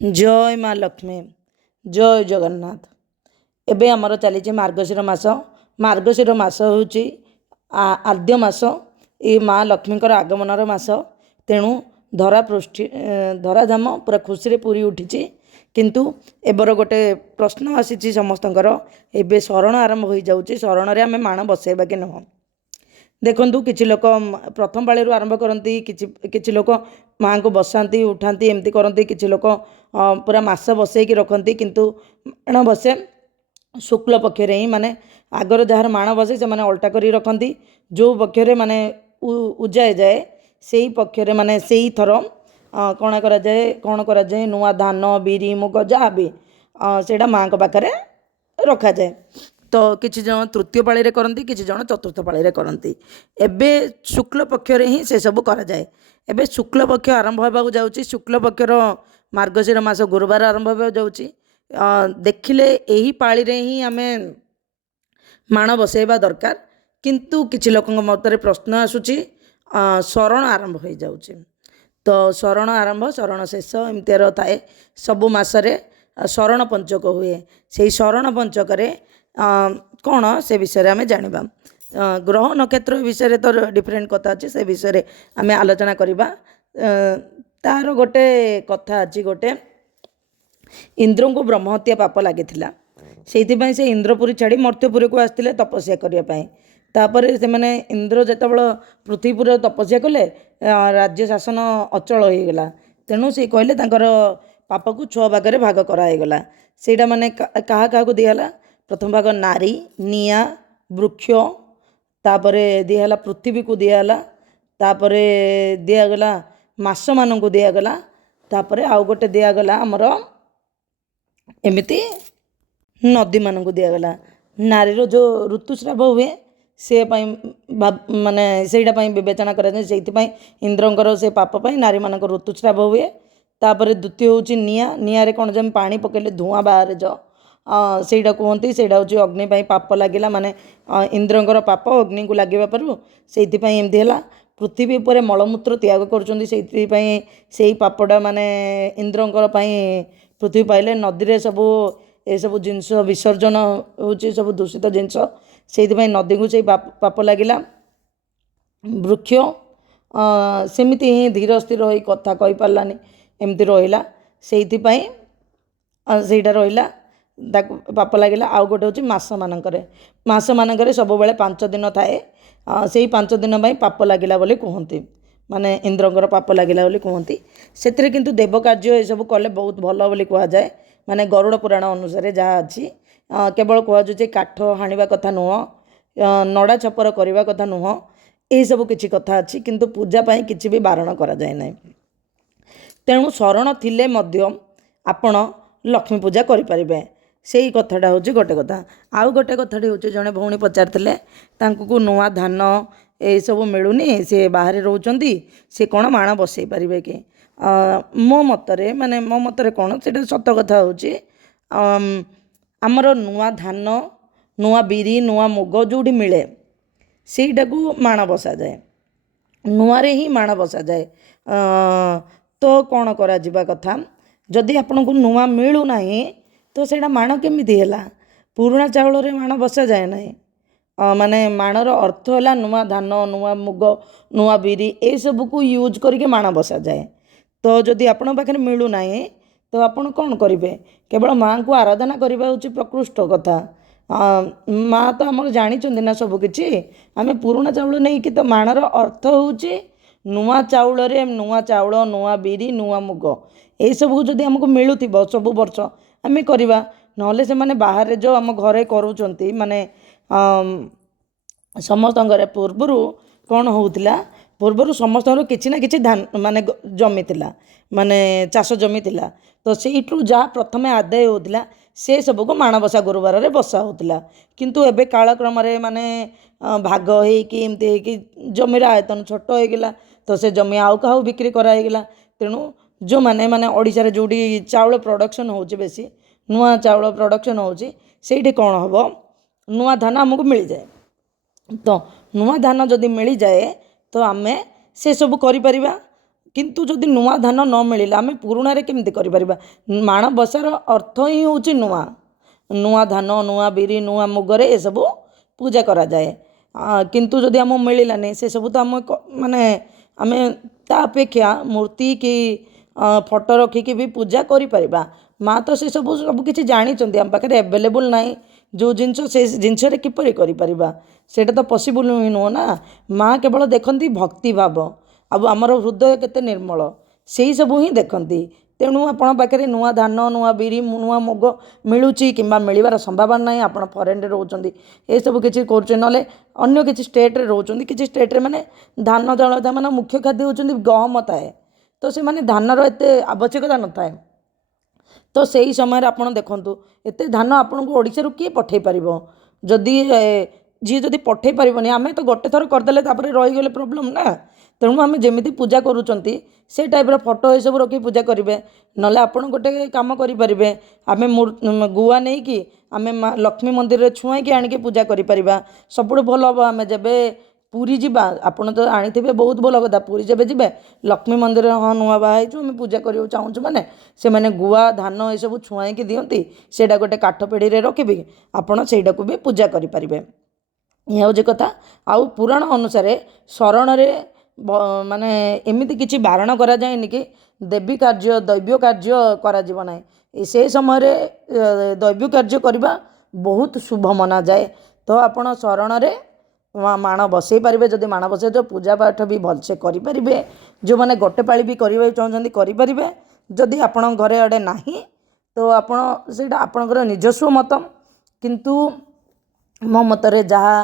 जय माँ लक्ष्मी जय जगन्नाथ। एबे आमर चली मार्गशीर मास। मार्गशीर मास हूँ आद्य मास। ये माँ लक्ष्मीकर आगमनर मास। तेणु धरा पृष्ठि धराधाम पूरा खुशी पूरी उठी। किंतु एबर गोटे प्रश्न आसी समस्तଙ୍କର एबे शरण आरंभ हो जाऊँगी। शरण रे आमे माण बसैबा कि नुह। देखु किसी लोक प्रथम पाळी आरंभ करती, किसी लोक माँ को बसाती उठाती एमती करती, किसी लोक पूरा मास बसैकी रखती। किंतु माण बसे शुक्ल पक्ष ही माने आगर जार माण बसे से माने अल्टा करी रखती। जो पक्ष माने उजाए जाए से पक्ष माने से ही थर कौन करा जाए नुआ धान बिरी मुग जहाँ भी सेटा माँ को पाखरे रखा जाए। तो किसी जन तृतीय पाळी करती, किसी जन चतुर्थ पाळी करती। एबे शुक्ल पक्ष ही से सब करा जाए। एबे शुक्ल पक्ष आरंभ होगा जाऊँगी। शुक्ल पक्षर मार्गशीर मास गुरुवार आरंभ होगा जाऊँगी। देखिले यही पाळी रे ही आमे माण बसैबा दरकार। किंतु किछि लोक मतरे प्रश्न आसुची शरण आरंभ हो जाऊँगी। तो शरण आरंभ शरण शेष एमतीर थाए। सबु मासरे शरण पंचक हुए। से शरण पंचक कौन से विषय आमे जानिबा। ग्रह नक्षत्र विषय तो डिफरेंट कथा अच्छे, से विषय आमे आलोचना करिबा। तार गोटे कथा अच्छी। गोटे इंद्र को ब्रह्महत्या पाप लगी से इंद्रपुरी छाड़ी मर्त्यपुरी को आसते तपस्या करने। तापर से मैंने इंद्र जितेबाला पृथ्वीपुर तपस्या कले राज्य शासन अचल हो गला। तेणु से कहले पाप को 6 भाग भाग करागला। से माने क्या क्या दिहला। प्रथम भाग नारी निया वृक्ष, तापर दिहला पृथ्वी को दिहला, तापर दिगला मास मान को दिगला, तापर आउ गोटे दिगला आमर एमती नदी मान को दिगला। नारीर जो ऋतुस्राव हुए से माने से विवेचना कर इंद्रंकर से पाप नारी मान ऋतुस्राव हुए। तापर द्वितीय हूँ निया। निआरे कौन जब पानी पकेले धूआं बाहर जो सेटा कहते से अग्नि पाप लगिला। माने इंद्रंकर पाप अग्नि को लगे पर से एमती है। पृथ्वी पर मलमूत्र त्याग कर पापटा माने इंद्रंकर पृथ्वी पाइले। नदी रे सबू ए सब जिनस विसर्जन होची सब दूषित जिनस से नदी को पाप लगिला। वृक्ष सेमिति ही धीर स्थिर हो कथा कही पारानी एमती रहा से रहा पाप लगिला। आउ गोटे हूँ मास मानक सब बेले 5 दिन थाए। से 5 दिन पाप लगिला बोली कहती। माने इंद्रंकर पाप लगिला बोली कहती। से किंतु देव कार्य सब कले बहुत भल बोली कह जाए। माने गरुड़ पुराण अनुसार जहाँ अच्छी केवल कहुचे काठ हाणिबा कथा नुह, नड़ा छपर करने कथा नुह, यही सब किछि कथा अच्छी। किंतु पूजा पाई किछि भी बारण करा जाए ना। तेणु शरण थिले मध्य आपण लक्ष्मी पूजा करें। से ही कथाटा हूँ गोटे कथा। आउ गोटे कथाटी हूँ जड़े भौणी पचारे को नुआ धान ये सब मिलूनी, से बाहर रोचंती, से कौन माण बसई पारे कि मो मतरे माने मो मतरे कौन से सत कथा हूँ आमर नुआ धान नुआ बिरी नुआ मुग जोड़ी मिले सेटा को माण बसा जाए। नुआरे ही माण बसा जाए। तो कौन करा जिबा कथा जदि आपन को नुआ मिलू नहीं तो सेटा माण केमिति हैला। पुराना चाउल रे माण बसा जाए नहीं। माने माणर अर्थ है नुआ धान नुआ मुग नुआ बिरी ए सब को यूज करके माण बसा जाए। तो जदि आपण पाखे मिलू नहीं तो आपण कौन करेंगे। केवल माँ को आराधना करने हूँ प्रकृष्ट कथा। माँ तो आम जानी ना सबकि आम पुराना चाउल नहीं कि तो माणर अर्थ हूँ नुआ चाउल रे नुआ चाउल नुआ बिरी नुआ मुग ये सब जदि आमको मिलूब सब वर्ष आम करवा। नहले से माने बाहर जो आम घरे करूचंती माने समस्त पूर्वर कौन होउतिला। पूर्वर समस्त किसी ना किसी धान माने जमी थिला, माने चाष जमी थिला। तो सेठू जहाँ प्रथम आदाय होता से सब को माणबसा गुरुवार रे बसा होता। किंतु एबे कालक्रम माने भाग होइकी एमती होइकी जमीर आयतन छोट हो गला। तो से जमी आउ क्या बिक्री कराइगला। तेणु जो माने माने ओडिशा रे जोड़ी चाउल प्रोडक्शन होउची बेसी नुआ चाउल प्रोडक्शन होउची सेठी कौन हबो नुआ धान हमको मिल जाए। तो नुआ धान जदि मिल जाए तो आमे से सब करि परिबा। କିନ୍ତୁ ଯଦି ନୂଆ ଧାନ ନ ମିଳିଲା ଆମେ ପୁରୁଣାରେ କେମିତି କରିପାରିବା? ମାଣବସାର ଅର୍ଥ ହିଁ ହେଉଛି ନୂଆ ନୂଆ ଧାନ, ନୂଆ ବିରି, ନୂଆ ମୁଗରେ ଏସବୁ ପୂଜା କରାଯାଏ। କିନ୍ତୁ ଯଦି ଆମକୁ ମିଳିଲାନି ସେସବୁ ତ ମାନେ ଆମେ ତା ଅପେକ୍ଷା ମୂର୍ତ୍ତି କି ଫଟୋ ରଖିକି ବି ପୂଜା କରିପାରିବା। ମା' ତ ସେସବୁ କିଛି ଜାଣିଛନ୍ତି, ଆମ ପାଖରେ ଆଭେଲେବୁଲ୍ ନାହିଁ ଯେଉଁ ଜିନିଷ ସେ ଜିନିଷରେ କିପରି କରିପାରିବା? ସେଇଟା ତ ପସିବୁଲ୍ ହିଁ ନୁହଁ ନା। ମା' କେବଳ ଦେଖନ୍ତି ଭକ୍ତିଭାବ ଆଉ ଆମର ହୃଦୟ କେତେ ନିର୍ମଳ, ସେଇ ସବୁ ହିଁ ଦେଖନ୍ତି। ତେଣୁ ଆପଣଙ୍କ ପାଖରେ ନୂଆ ଧାନ, ନୂଆ ବିରି, ନୂଆ ମୁଗ ମିଳୁଛି କିମ୍ବା ମିଳିବାର ସମ୍ଭାବନା ନାହିଁ, ଆପଣ ଫରେନ୍ରେ ରହୁଛନ୍ତି, ଏସବୁ କିଛି କରୁଛନ୍ତି, ନହେଲେ ଅନ୍ୟ କିଛି ଷ୍ଟେଟ୍ରେ ରହୁଛନ୍ତି, କିଛି ଷ୍ଟେଟ୍ରେ ମାନେ ଧାନ ଚାଉଳ ମାନେ ମୁଖ୍ୟ ଖାଦ୍ୟ ହେଉଛନ୍ତି ଗହମ ଥାଏ, ତ ସେମାନେ ଧାନର ଏତେ ଆବଶ୍ୟକତା ନଥାଏ। ତ ସେଇ ସମୟରେ ଆପଣ ଦେଖନ୍ତୁ ଏତେ ଧାନ ଆପଣଙ୍କୁ ଓଡ଼ିଶାରୁ କିଏ ପଠାଇ ପାରିବ? ଯଦି ଯିଏ ଯଦି ପଠାଇ ପାରିବନି, ଆମେ ତ ଗୋଟେ ଥର କରିଦେଲେ ତାପରେ ରହିଗଲେ ପ୍ରୋବ୍ଲେମ୍ ନା। ତେଣୁ ଆମେ ଯେମିତି ପୂଜା କରୁଛନ୍ତି ସେ ଟାଇପ୍ର ଫଟୋ ଏସବୁ ରଖି ପୂଜା କରିବେ। ନହେଲେ ଆପଣ ଗୋଟେ କାମ କରିପାରିବେ, ଆମେ ଗୁଆ ନେଇକି ଆମେ ଲକ୍ଷ୍ମୀ ମନ୍ଦିରରେ ଛୁଆଁଇକି ଆଣିକି ପୂଜା କରିପାରିବା। ସବୁଠୁ ଭଲ ହେବ ଆମେ ଯେବେ ପୁରୀ ଯିବା, ଆପଣ ତ ଆଣିଥିବେ, ବହୁତ ଭଲ କଥା। ପୁରୀ ଯେବେ ଯିବେ ଲକ୍ଷ୍ମୀ ମନ୍ଦିରରେ, ହଁ ନୂଆ ବାହା ହେଇଛୁ ଆମେ ପୂଜା କରିବାକୁ ଚାହୁଁଛୁ ମାନେ ସେମାନେ ଗୁଆ ଧାନ ଏସବୁ ଛୁଆଁଇକି ଦିଅନ୍ତି, ସେଇଟା ଗୋଟେ କାଠ ପିଢ଼ିରେ ରଖିବି, ଆପଣ ସେଇଟାକୁ ବି ପୂଜା କରିପାରିବେ। ଏହା ହେଉଛି କଥା। ଆଉ ପୁରାଣ ଅନୁସାରେ ଶରଣରେ ମାନେ ଏମିତି କିଛି ବାରଣ କରାଯାଏନି କି ଦେବୀ କାର୍ଯ୍ୟ, ଦୈବ୍ୟ କାର୍ଯ୍ୟ କରାଯିବ ନାହିଁ। ସେ ସମୟରେ ଦୈବ୍ୟ କାର୍ଯ୍ୟ କରିବା ବହୁତ ଶୁଭ ମନାଯାଏ। ତ ଆପଣ ଶରଣରେ ମାଣ ବସେଇ ପାରିବେ। ଯଦି ମାଣ ବସେଇଛ ପୂଜା ପାଠ ବି ଭଲସେ କରିପାରିବେ। ଯେଉଁମାନେ ଗୋଟେ ପାଳି ବି କରିବାକୁ ଚାହୁଁଛନ୍ତି କରିପାରିବେ। ଯଦି ଆପଣଙ୍କ ଘରେ ଆଡ଼େ ନାହିଁ ତ ଆପଣ ସେଇଟା ଆପଣଙ୍କର ନିଜସ୍ୱ ମତ, କିନ୍ତୁ ମୋ ମତରେ ଯାହା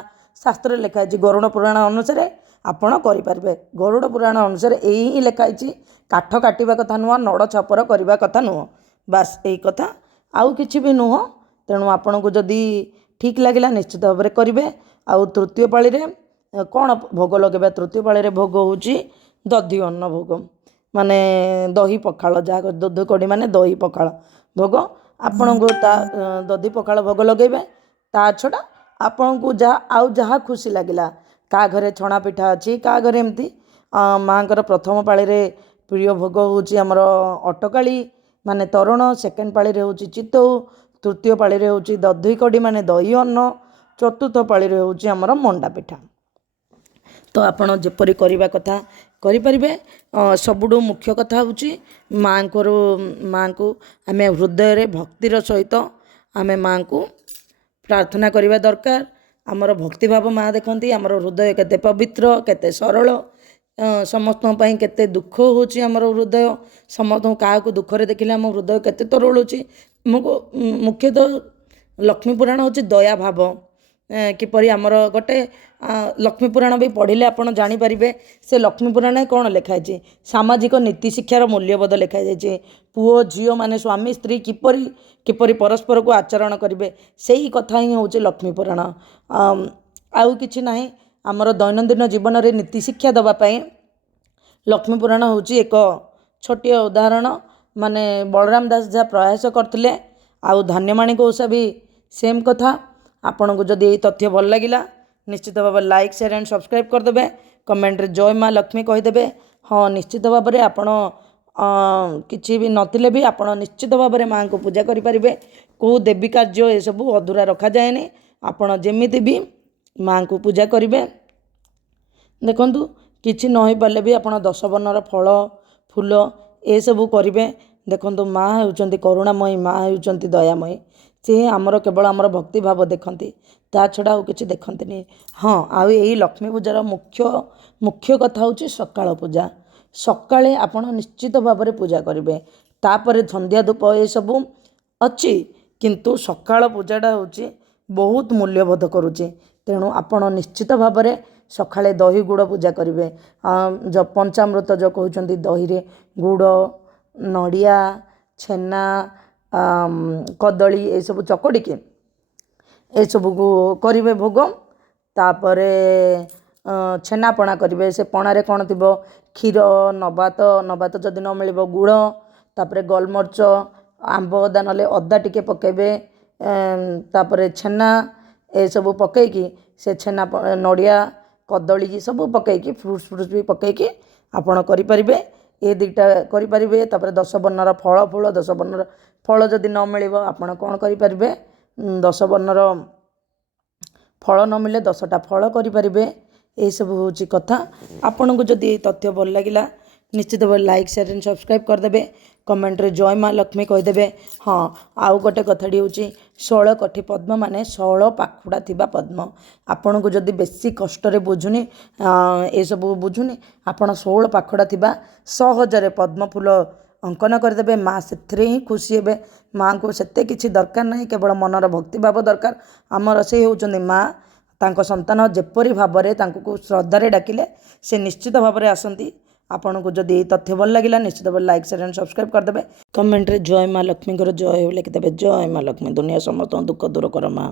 ଶାସ୍ତ୍ରରେ ଲେଖା ହେଇଛି ଗରୁଡ଼ ପୁରାଣ ଅନୁସାରେ ଆପଣ କରିପାରିବେ। ଗରୁଡ଼ ପୁରାଣ ଅନୁସାରେ ଏଇ ହିଁ ଲେଖା ହେଇଛି, କାଠ କାଟିବା କଥା ନୁହଁ, ନଡ଼ ଛପର କରିବା କଥା ନୁହଁ, ବାସ୍ ଏଇ କଥା, ଆଉ କିଛି ବି ନୁହଁ। ତେଣୁ ଆପଣଙ୍କୁ ଯଦି ଠିକ୍ ଲାଗିଲା ନିଶ୍ଚିତ ଭାବରେ କରିବେ। ଆଉ ତୃତୀୟ ପାଳିରେ କ'ଣ ଭୋଗ ଲଗାଇବା? ତୃତୀୟ ପାଳିରେ ଭୋଗ ହେଉଛି ଦଧି ଅନ୍ନ ଭୋଗ, ମାନେ ଦହି ପଖାଳ, ଯାହା ଦଧି କଡ଼ି ମାନେ ଦହି ପଖାଳ ଭୋଗ। ଆପଣଙ୍କୁ ତା ଦଧି ପଖାଳ ଭୋଗ ଲଗାଇବେ। ତା ଛଡ଼ା ଆପଣଙ୍କୁ ଯାହା ଖୁସି ଲାଗିଲା, କାହା ଘରେ ଛଣା ପିଠା ଅଛି, କାହା ଘରେ ଏମିତି। ମାଆଙ୍କର ପ୍ରଥମ ପାଳିରେ ପ୍ରିୟ ଭୋଗ ହେଉଛି ଆମର ଅଟକାଳି ମାନେ ତରୁଣ, ସେକେଣ୍ଡ ପାଳିରେ ହେଉଛି ଚିତଉ, ତୃତୀୟ ପାଳିରେ ହେଉଛି ଦଧି କଡ଼ି ମାନେ ଦହି ଅନ୍ନ, ଚତୁର୍ଥ ପାଳିରେ ହେଉଛି ଆମର ମଣ୍ଡା ପିଠା। ତ ଆପଣ ଯେପରି କରିବା କଥା କରିପାରିବେ। ସବୁଠୁ ମୁଖ୍ୟ କଥା ହେଉଛି ମାଆଙ୍କୁ ଆମେ ହୃଦୟରେ ଭକ୍ତିର ସହିତ ଆମେ ମାଆଙ୍କୁ ପ୍ରାର୍ଥନା କରିବା ଦରକାର। ଆମର ଭକ୍ତିଭାବ ମାଆ ଦେଖନ୍ତି, ଆମର ହୃଦୟ କେତେ ପବିତ୍ର, କେତେ ସରଳ, ସମସ୍ତଙ୍କ ପାଇଁ କେତେ ଦୁଃଖ ହେଉଛି ଆମର ହୃଦୟ, ସମସ୍ତଙ୍କୁ କାହାକୁ ଦୁଃଖରେ ଦେଖିଲେ ଆମ ହୃଦୟ କେତେ ତରଳୁଛି। ମୁଖ୍ୟତଃ ଲକ୍ଷ୍ମୀ ପୁରାଣ ହେଉଛି ଦୟା ଭାବ। କିପରି ଆମର ଗୋଟେ ଲକ୍ଷ୍ମୀ ପୁରାଣ ବି ପଢ଼ିଲେ ଆପଣ ଜାଣିପାରିବେ ସେ ଲକ୍ଷ୍ମୀ ପୁରାଣରେ କ'ଣ ଲେଖା ହେଇଛି। ସାମାଜିକ ନୀତି ଶିକ୍ଷାର ମୂଲ୍ୟବୋଧ ଲେଖାଯାଇଛି। ପୁଅ ଝିଅ ମାନେ ସ୍ୱାମୀ ସ୍ତ୍ରୀ କିପରି ପରସ୍ପରକୁ ଆଚରଣ କରିବେ, ସେଇ କଥା ହିଁ ହେଉଛି ଲକ୍ଷ୍ମୀ ପୁରାଣ। ଆଉ କିଛି ନାହିଁ। ଆମର ଦୈନନ୍ଦିନ ଜୀବନରେ ନୀତି ଶିକ୍ଷା ଦେବା ପାଇଁ ଲକ୍ଷ୍ମୀ ପୁରାଣ ହେଉଛି ଏକ ଛୋଟିଆ ଉଦାହରଣ। ମାନେ ବଳରାମ ଦାସ ଯାହା ପ୍ରୟାସ କରିଥିଲେ, ଆଉ ଧାନ୍ୟମାଣିକ ଓଷା ବି ସେମ୍ କଥା। ଆପଣଙ୍କୁ ଯଦି ଏଇ ତଥ୍ୟ ଭଲ ଲାଗିଲା ନିଶ୍ଚିତ ଭାବରେ ଲାଇକ୍, ସେୟାର ଆଣ୍ଡ ସବସ୍କ୍ରାଇବ୍ କରିଦେବେ। କମେଣ୍ଟରେ ଜୟ ମା ଲକ୍ଷ୍ମୀ କହିଦେବେ। ହଁ, ନିଶ୍ଚିତ ଭାବରେ ଆପଣ କିଛି ବି ନଥିଲେ ବି ଆପଣ ନିଶ୍ଚିତ ଭାବରେ ମାଆଙ୍କୁ ପୂଜା କରିପାରିବେ। କେଉଁ ଦେବୀ କାର୍ଯ୍ୟ ଏସବୁ ଅଧୁରା ରଖାଯାଏନି। ଆପଣ ଯେମିତି ବି ମାଆଙ୍କୁ ପୂଜା କରିବେ। ଦେଖନ୍ତୁ, କିଛି ନ ହେଇପାରିଲେ ବି ଆପଣ 10 ବର୍ଣ୍ଣର ଫଳ ଫୁଲ ଏସବୁ କରିବେ। ଦେଖନ୍ତୁ, ମା ହେଉଛନ୍ତି କରୁଣାମୟୀ, ମା ହେଉଛନ୍ତି ଦୟାମୟୀ। ସେ ଆମର କେବଳ ଆମର ଭକ୍ତିଭାବ ଦେଖନ୍ତି, ତା ଛଡ଼ା ଆଉ କିଛି ଦେଖନ୍ତିନି। ହଁ, ଆଉ ଏଇ ଲକ୍ଷ୍ମୀ ପୂଜାର ମୁଖ୍ୟ କଥା ହେଉଛି ସକାଳ ପୂଜା। ସକାଳେ ଆପଣ ନିଶ୍ଚିତ ଭାବରେ ପୂଜା କରିବେ। ତାପରେ ସନ୍ଧ୍ୟା ଧୂପ ଏସବୁ ଅଛି, କିନ୍ତୁ ସକାଳ ପୂଜାଟା ହେଉଛି ବହୁତ ମୂଲ୍ୟବୋଧ କରୁଛି। ତେଣୁ ଆପଣ ନିଶ୍ଚିତ ଭାବରେ ସକାଳେ ଦହି ଗୁଡ଼ ପୂଜା କରିବେ। ପଞ୍ଚାମୃତ ଯେଉଁ କହୁଛନ୍ତି, ଦହିରେ ଗୁଡ଼, ନଡ଼ିଆ, ଛେନା, କଦଳୀ ଏସବୁ ଚକଡ଼ିକି ଏସବୁକୁ କରିବେ ଭୋଗ। ତାପରେ ଛେନାପଣା କରିବେ। ସେ ପଣାରେ କ'ଣ ଥିବ? କ୍ଷୀର, ନବାତ ଯଦି ନ ମିଳିବ ଗୁଡ଼, ତାପରେ ଗୋଲମରିଚ, ଆମ୍ବ ଅଦା ନହେଲେ ଅଦା ଟିକେ ପକାଇବେ। ତାପରେ ଛେନା ଏସବୁ ପକାଇକି ସେ ଛେନା, ନଡ଼ିଆ, କଦଳୀ ସବୁ ପକାଇକି ଫ୍ରୁଟ୍ସ ବି ପକାଇକି ଆପଣ କରିପାରିବେ। ए दुईटा करें। तापर 10 वर्णर फल फूल 10 वर्णर फल जदि न मिल आपण कौन करें 10 वर्णर फल न मिले 10टा फल करें। यही सब हूँ कथा। आपण को जदि तथ्य भल लगे निश्चित भाव लाइक शेयर एंड सब्सक्राइब करदे। कमेंट रे जय माँ लक्ष्मी कहीदेवे। हाँ आउ गोटे कथाटी हूँ 16 कठी पद्म माने 16 पाखुड़ा थिबा पद्म। आपण को जदि बेसी कष्ट बुझुनी ये सब बुझुनी आपण 16 पाखुड़ा थिबा सहजरे पद्म फूल अंकन करदे। माँ से ही खुशी हे। माँ को सेते किछि दरकार नहीं, केवल मनर भक्ति भाव दरकार। आमर से होउचंदी माँ तांको संतान जेपरी भावरे तांको श्रद्धारे डाकिले से निश्चित भावरे आसंती। आपण को जदि तथ्य भल लगे निश्चित भाव लाइक शेयर एंड सब्सक्राइब करदे। कमेंट रे जय माँ लक्ष्मी जय लिखिदेवे। जय माँ लक्ष्मी दुनिया समस्त दुख दूर कर माँ।